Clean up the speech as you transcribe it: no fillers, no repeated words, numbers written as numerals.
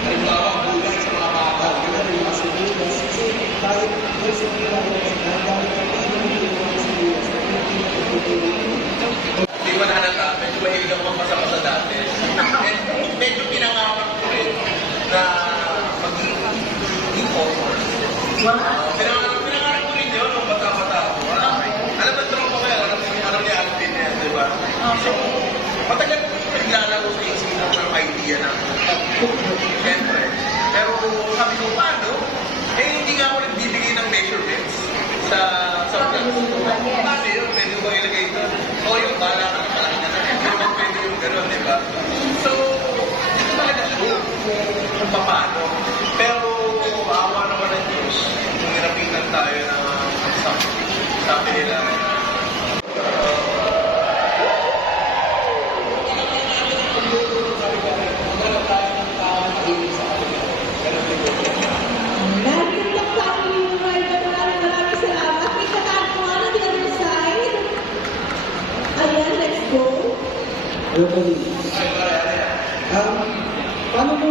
halimbawa, gulay sa mga bata, gano'n rin mga sinilas, kasi kahit yung sinilas, dahil yung sinilas, Di ba nahalata, medyo mahilig ako magpasa-pasa dati. And medyo pinangarap ko rin na maging author. Pinangarap ko rin yun nung bata-bata ako. Alam na tropa ko yan, alam ni Alvin yan, di ba? So, matagal ko naglalaro sa isip ng idea ng siyempre. Pero sabi ko, paano? Eh, hindi nga ako nagbibigay ng measurements sa plans. Paano yun? Pwede ko ilagay ito? O yun, bahala ka na malaki na lang. Pero pwede yung gano'n, di ba? So, hindi ko talaga sure kung paano. Pero, awa naman ng Diyos. Kung nirapitan tayo ng sabi nila. Paano mo